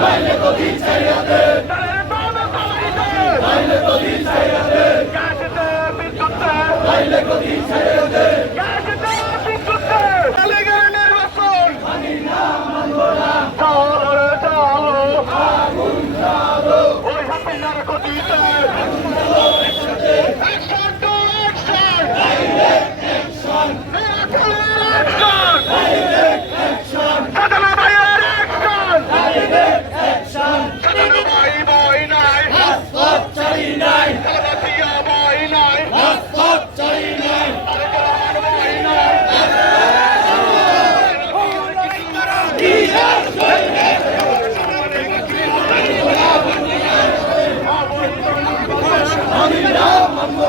তাহলে তো দিন ছাইয়া দে আমরা